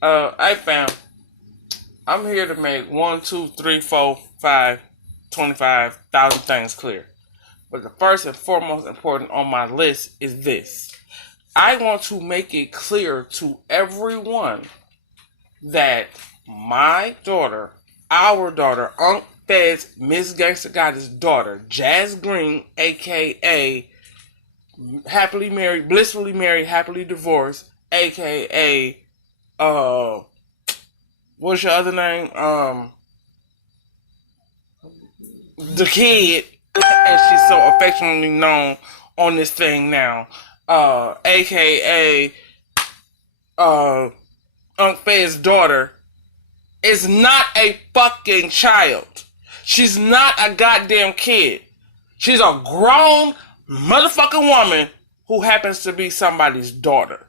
I found I'm here to make 1, 2, 3, 4, 5, 25,000 things clear. But the first and foremost important on my list is this. I want to make it clear to everyone that my daughter, our daughter, Unc Fed's Miss Gangsta Goddess daughter, Jazz Green, aka happily married, blissfully married, happily divorced, aka what's your other name? The kid, as she's so affectionately known on this thing now, aka Unc Fed's daughter, is not a fucking child. She's not a goddamn kid. She's a grown motherfucking woman who happens to be somebody's daughter.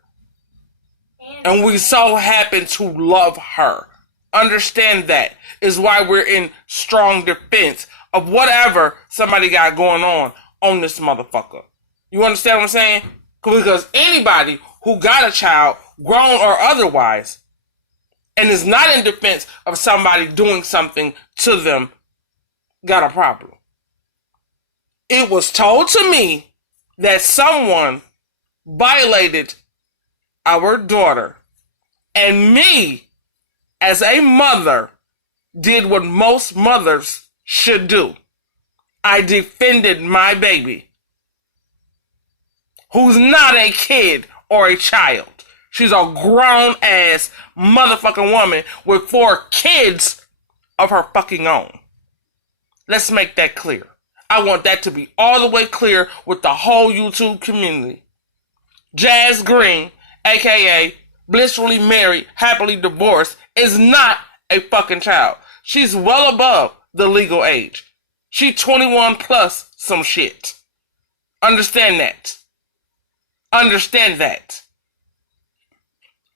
And we so happen to love her. Understand that is why we're in strong defense of whatever somebody got going on this motherfucker. You understand what I'm saying? Because anybody who got a child, grown or otherwise, and is not in defense of somebody doing something to them, got a problem. It was told to me that someone violated our daughter, and me, as a mother, did what most mothers should do. I defended my baby, who's not a kid or a child. She's a grown-ass motherfucking woman with 4 kids of her fucking own. Let's make that clear. I want that to be all the way clear with the whole YouTube community. Jazz Green, aka blissfully married, happily divorced, is not a fucking child. She's well above the legal age. She 21 plus some shit. Understand that. Understand that.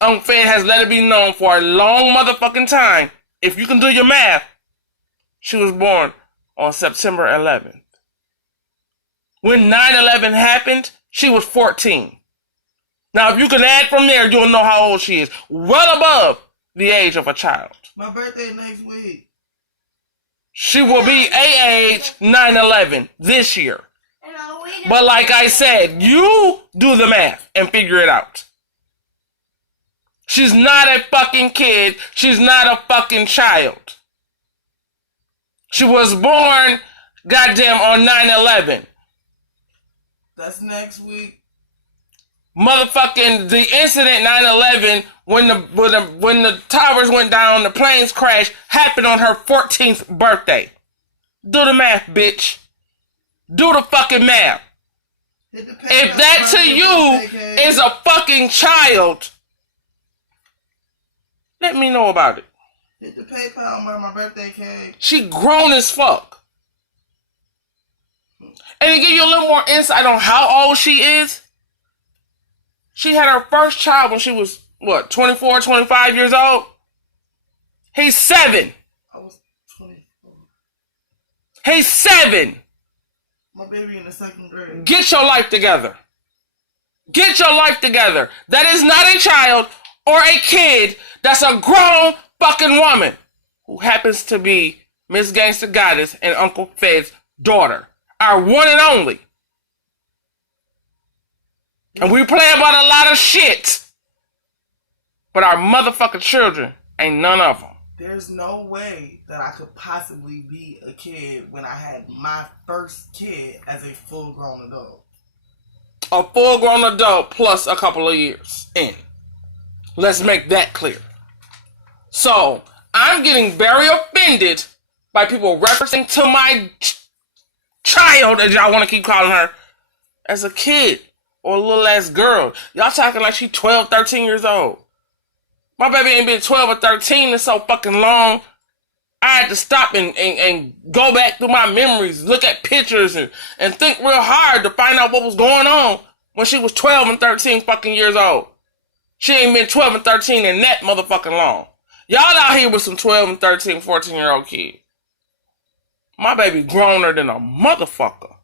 Unc Fed has let it be known for a long motherfucking time. If you can do your math, she was born on September 11th. When 9/11 happened, she was 14. Now, if you can add from there, you'll know how old she is. Well above the age of a child. My birthday next week. She will be age 9/11 this year. But like I said, you do the math and figure it out. She's not a fucking kid. She's not a fucking child. She was born, goddamn, on 9/11. That's next week. Motherfucking the incident 9/11 when the towers went down, the planes crashed, happened on her 14th birthday. Do the math, bitch. Do the fucking math. If that to you is a fucking child, let me know about it. Hit the PayPal on my birthday cake. She grown as fuck. And to give you a little more insight on how old she is, she had her first child when she was, 24, 25 years old? He's 7. I was 24. He's 7. My baby in the 2nd grade. Get your life together. Get your life together. That is not a child or a kid. That's a grown fucking woman who happens to be Miss Gangsta Goddess and Uncle Fed's daughter. Our one and only. And we play about a lot of shit. But our motherfucking children ain't none of them. There's no way that I could possibly be a kid when I had my first kid as a full-grown adult. A full-grown adult plus a couple of years in. Let's make that clear. So, I'm getting very offended by people referencing to my child, as y'all want to keep calling her, as a kid or a little ass girl. Y'all talking like she 12, 13 years old. My baby ain't been 12 or 13 in so fucking long. I had to stop and go back through my memories, look at pictures and think real hard to find out what was going on when she was 12 and 13 fucking years old. She ain't been 12 and 13 in that motherfucking long. Y'all out here with some 12 and 13, 14-year-old kids. My baby growner than a motherfucker.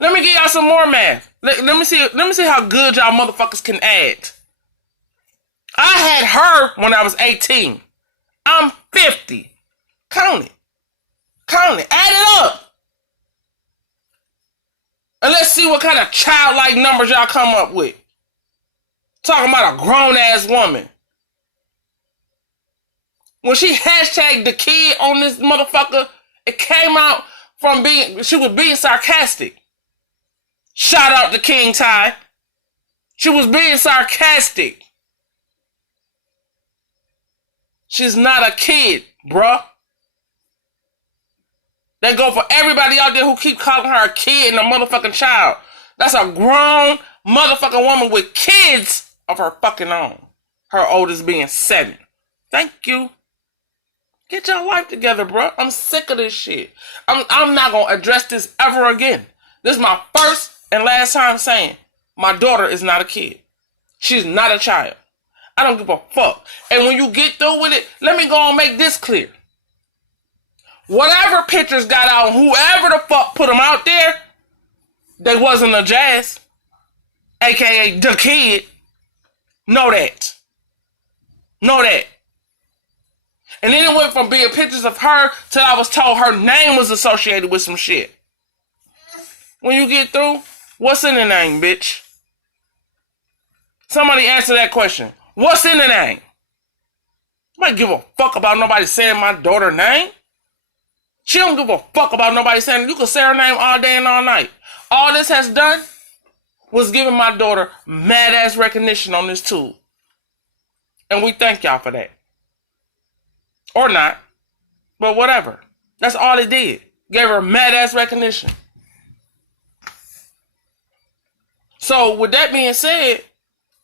Let me give y'all some more math. Let me see how good y'all motherfuckers can add. I her when I was 18. I'm 50. Count it. Count it. Add it up. And let's see what kind of childlike numbers y'all come up with. Talking about a grown-ass woman. When she hashtagged the kid on this motherfucker, it came out from she was being sarcastic. Shout out to King Ty. She was being sarcastic. She's not a kid, bruh. They go for everybody out there who keep calling her a kid and a motherfucking child. That's a grown motherfucking woman with kids of her fucking own. Her oldest being 7. Thank you. Get your life together, bro. I'm sick of this shit. I'm not going to address this ever again. This is my first and last time saying my daughter is not a kid. She's not a child. I don't give a fuck. And when you get through with it, let me go and make this clear. Whatever pictures got out, whoever the fuck put them out there, they wasn't a Jazz, aka the kid. Know that. Know that. And then it went from being pictures of her till I was told her name was associated with some shit. When you get through, what's in the name, bitch? Somebody answer that question. What's in the name? I don't give a fuck about nobody saying my daughter's name. She don't give a fuck about nobody saying, you can say her name all day and all night. All this has done was giving my daughter mad ass recognition on this tool. And we thank y'all for that. Or not. But whatever. That's all it did. Gave her mad ass recognition. So with that being said,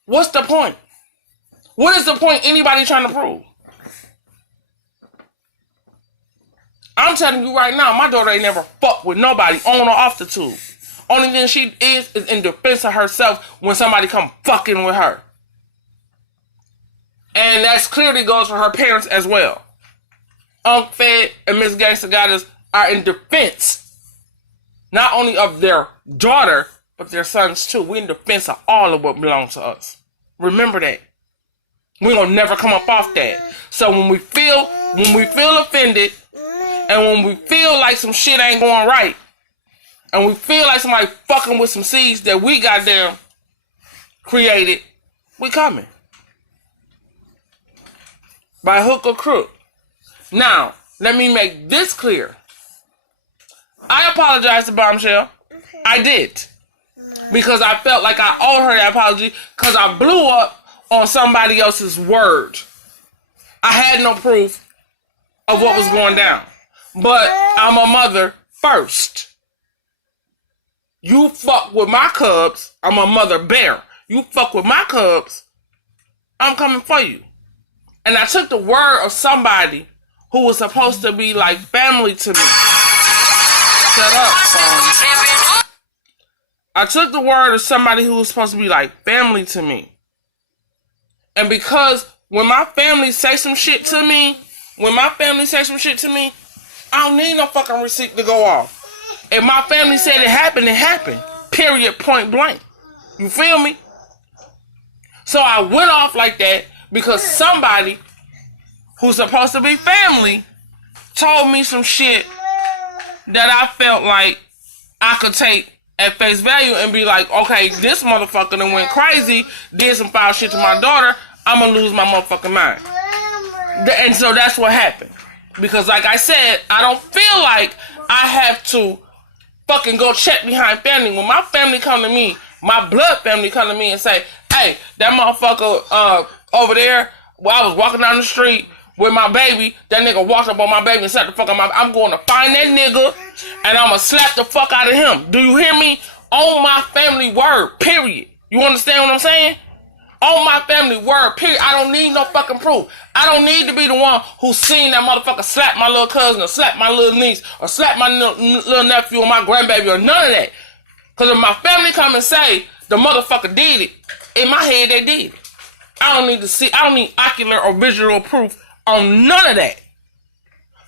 what's the point? What is the point anybody trying to prove? I'm telling you right now, my daughter ain't never fucked with nobody on or off the tube. Only thing she is in defense of herself when somebody come fucking with her. And that clearly goes for her parents as well. Unc Fed and Miss Gangsta Goddess are in defense not only of their daughter, but their sons too. We're in defense of all of what belongs to us. Remember that. We're gonna never come up off that. So when we feel offended, and when we feel like some shit ain't going right, and we feel like somebody fucking with some seeds that we goddamn created, we coming. By hook or crook. Now, let me make this clear. I apologize to Bombshell. I did. Because I felt like I owed her that apology because I blew up on somebody else's word. I had no proof of what was going down. But I'm a mother first. You fuck with my cubs, I'm a mother bear. You fuck with my cubs, I'm coming for you. And I took the word of somebody who was supposed to be like family to me. Shut up, phone. I took the word of somebody who was supposed to be like family to me. And because when my family say some shit to me, I don't need no fucking receipt to go off. If my family said it happened, it happened. Period, point blank. You feel me? So I went off like that because somebody who's supposed to be family told me some shit that I felt like I could take at face value and be like, okay, this motherfucker done went crazy, did some foul shit to my daughter, I'm gonna lose my motherfucking mind. And so that's what happened. Because like I said, I don't feel like I have to fucking go check behind family. When my family come to me, my blood family come to me and say, hey, that motherfucker over there, where I was walking down the street with my baby, that nigga walked up on my baby and said the fuck on I'm going to find that nigga and I'm going to slap the fuck out of him. Do you hear me? On my family word, period. You understand what I'm saying? On my family word, period. I don't need no fucking proof. I don't need to be the one who's seen that motherfucker slap my little cousin or slap my little niece or slap my little nephew or my grandbaby or none of that. Because if my family come and say the motherfucker did it, in my head they did it. I don't need ocular or visual proof on none of that.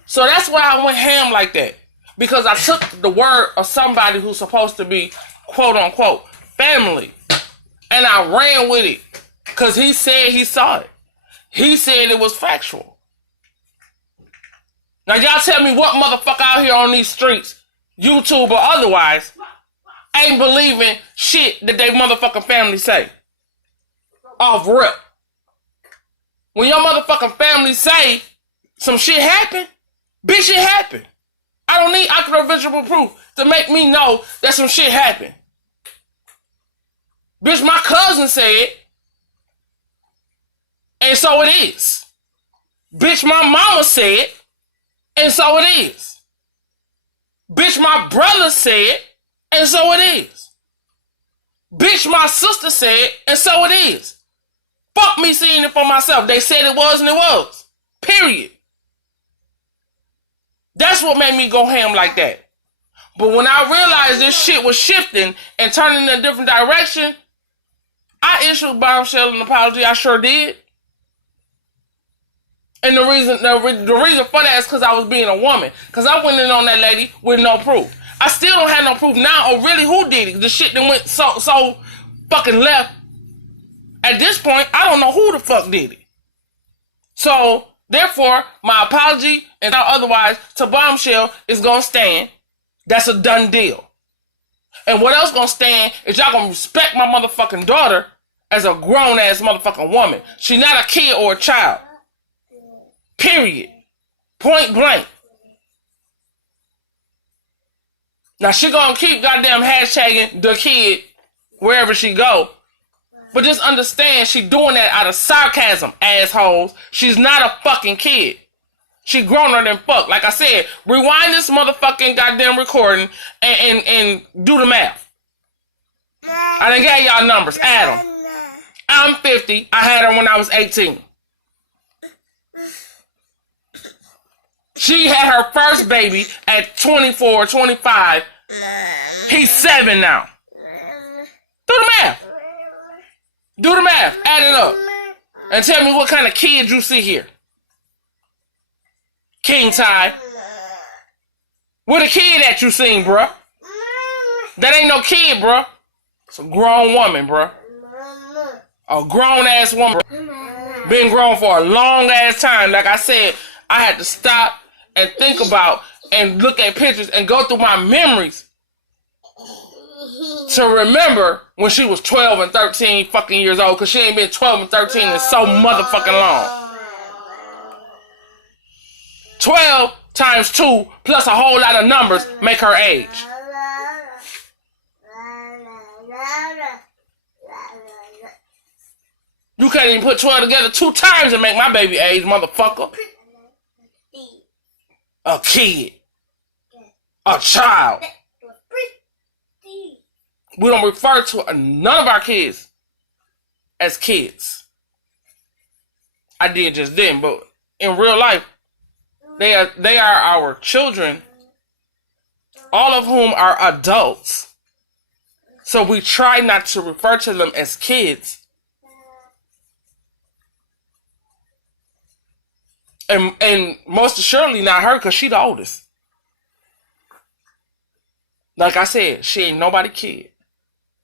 So that's why I went ham like that. Because I took the word of somebody who's supposed to be quote unquote family and I ran with it. Because he said he saw it. He said it was factual. Now y'all tell me what motherfucker out here on these streets, YouTube or otherwise, ain't believing shit that they motherfucking family say. Off rip. When your motherfucking family say some shit happened, bitch, it happened. I don't need ocular visual proof to make me know that some shit happened. Bitch, my cousin said, and so it is. Bitch, my mama said, and so it is. Bitch, my brother said, and so it is. Bitch, my sister said, and so it is. Fuck me seeing it for myself. They said it was and it was. Period. That's what made me go ham like that. But when I realized this shit was shifting and turning in a different direction, I issued Bombshell an apology. I sure did. And the reason for that is because I was being a woman. Because I went in on that lady with no proof. I still don't have no proof now or really who did it. The shit that went so fucking left. At this point, I don't know who the fuck did it. So, therefore, my apology and otherwise to Bombshell is going to stand. That's a done deal. And what else going to stand is y'all going to respect my motherfucking daughter as a grown-ass motherfucking woman. She's not a kid or a child. Period. Point blank. Now, she going to keep goddamn hashtagging the kid wherever she go. But just understand she doing that out of sarcasm, assholes. She's not a fucking kid. She growner than fuck. Like I said, rewind this motherfucking goddamn recording and do the math. I done gave y'all numbers. Add them. I'm 50. I had her when I was 18. She had her first baby at 24, 25. He's 7 now. Do the math. Do the math. Add it up. And tell me what kind of kid you see here. King Ty. Where the kid at you seen, bruh? That ain't no kid, bruh. It's a grown woman, bruh. A grown-ass woman. Been grown for a long-ass time. Like I said, I had to stop and think about and look at pictures and go through my memories to remember when she was 12 and 13 fucking years old, because she ain't been 12 and 13 in so motherfucking long. 12 times 2 plus a whole lot of numbers make her age. You can't even put 12 together 2 times and make my baby age, motherfucker. A kid. A child. We don't refer to none of our kids as kids. I did just then, but in real life, they are our children, all of whom are adults. So we try not to refer to them as kids. And most assuredly not her, because she the oldest. Like I said, she ain't nobody kid.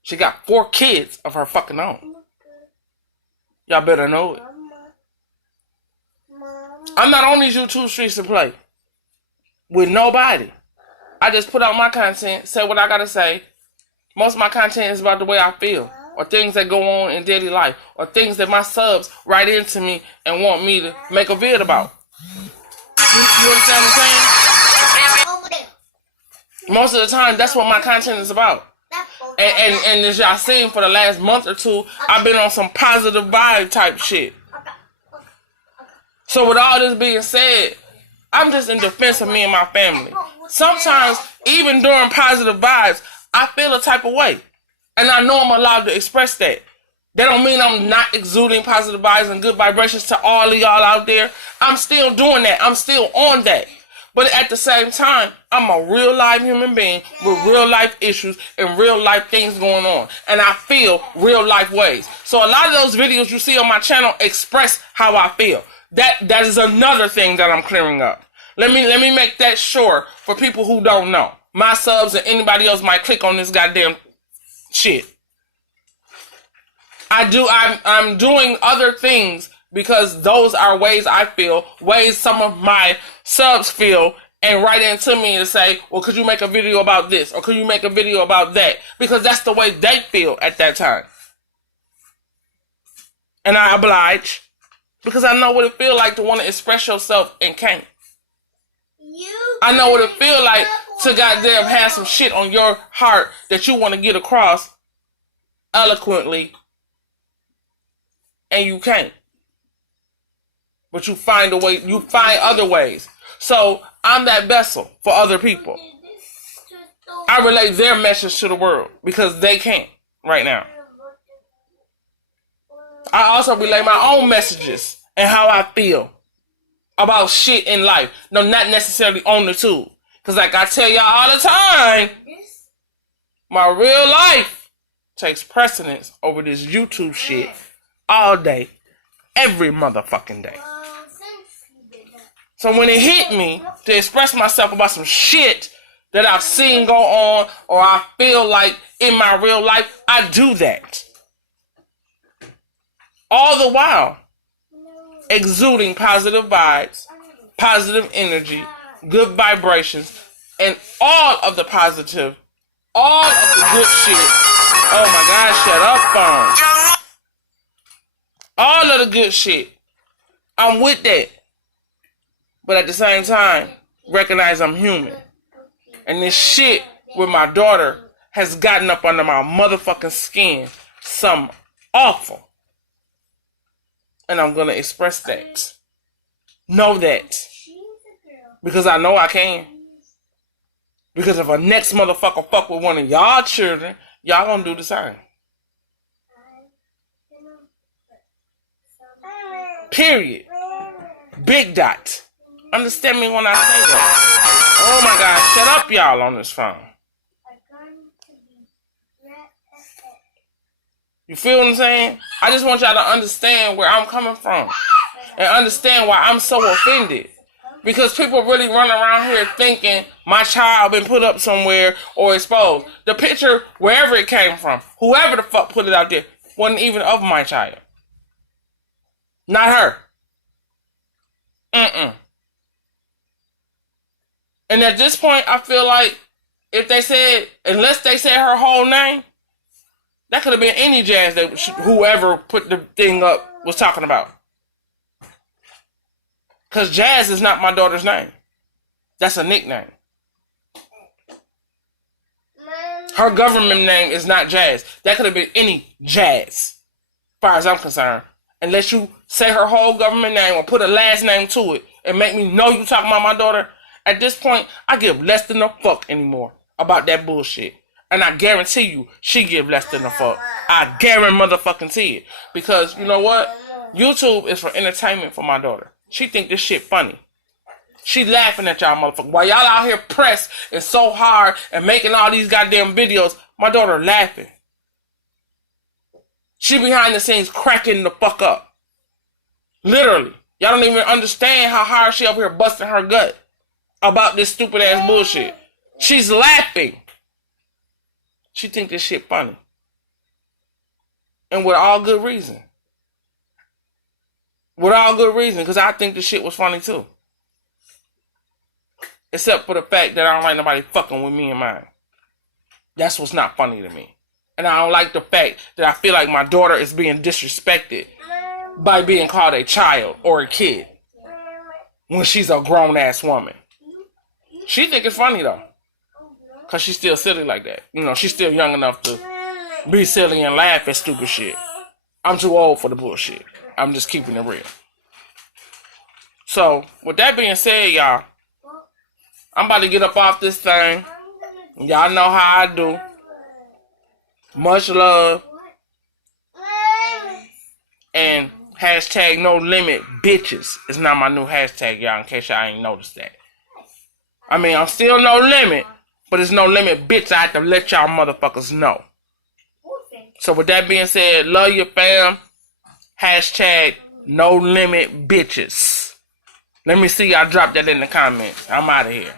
She got 4 kids of her fucking own. Y'all better know it. I'm not on these YouTube streets to play with nobody. I just put out my content, say what I gotta say. Most of my content is about the way I feel, or things that go on in daily life, or things that my subs write into me and want me to make a vid about. You understand what I'm saying? Most of the time, that's what my content is about. And as y'all seen for the last month or 2, I've been on some positive vibe type shit. So with all this being said, I'm just in defense of me and my family. Sometimes, even during positive vibes, I feel a type of way. And I know I'm allowed to express that. That don't mean I'm not exuding positive vibes and good vibrations to all of y'all out there. I'm still doing that. I'm still on that. But at the same time, I'm a real live human being with real life issues and real life things going on. And I feel real life ways. So a lot of those videos you see on my channel express how I feel. That is another thing that I'm clearing up. Let me make that sure for people who don't know. My subs and anybody else might click on this goddamn shit. I'm doing other things because those are ways I feel, ways some of my subs feel, and write into me and say, well, could you make a video about this? Or could you make a video about that? Because that's the way they feel at that time. And I oblige. Because I know what it feels like to want to express yourself and can't. I know what it feels like to goddamn have some shit on your heart that you want to get across eloquently and you can't. But you find a way, you find other ways. So I'm that vessel for other people. I relay their message to the world because they can't right now. I also relay my own messages and how I feel about shit in life. No, not necessarily on the tube. Because like I tell y'all all the time, my real life takes precedence over this YouTube shit all day, every motherfucking day. So when it hit me to express myself about some shit that I've seen go on or I feel like in my real life, I do that. All the while exuding positive vibes, positive energy, good vibrations, and all of the positive, all of the good shit. Oh my God, shut up, phone. All of the good shit. I'm with that. But at the same time, recognize I'm human. And this shit with my daughter has gotten up under my motherfucking skin. Some awful. And I'm going to express that. Know that. Because I know I can. Because if a next motherfucker fuck with one of y'all children, y'all gonna do the same. Period. Big dot. Understand me when I say that. Oh my God, shut up y'all on this phone. You feel what I'm saying? I just want y'all to understand where I'm coming from. And understand why I'm so offended. Because people really run around here thinking my child been put up somewhere or exposed. The picture, wherever it came from, whoever the fuck put it out there, wasn't even of my child. Not her. And at this point, I feel like if they said, unless they said her whole name, that could have been any Jazz that whoever put the thing up was talking about. Because Jazz is not my daughter's name. That's a nickname. Her government name is not Jazz. That could have been any Jazz, as far as I'm concerned. Unless you say her whole government name or put a last name to it and make me know you talking about my daughter. At this point, I give less than a fuck anymore about that bullshit. And I guarantee you, she give less than a fuck. I guarantee motherfucking it. Because, you know what? YouTube is for entertainment for my daughter. She think this shit funny. She laughing at y'all motherfuckers. While y'all out here pressed and so hard and making all these goddamn videos, my daughter laughing. She behind the scenes cracking the fuck up. Literally. Y'all don't even understand how hard she up here busting her gut about this stupid ass bullshit. She's laughing. She think this shit funny. And with all good reason. With all good reason, because I think the shit was funny too. Except for the fact that I don't like nobody fucking with me and mine. That's what's not funny to me. And I don't like the fact that I feel like my daughter is being disrespected by being called a child or a kid when she's a grown-ass woman. She think it's funny though. Because she's still silly like that. You know, she's still young enough to be silly and laugh at stupid shit. I'm too old for the bullshit. I'm just keeping it real. So, with that being said, y'all, I'm about to get up off this thing. Y'all know how I do. Much love. And hashtag no limit bitches is not my new hashtag, y'all, in case y'all ain't noticed that. I mean, I'm still no limit, but it's no limit bitch. I have to let y'all motherfuckers know. So, with that being said, love your fam. Hashtag no limit bitches. Let me see y'all drop that in the comments. I'm out of here.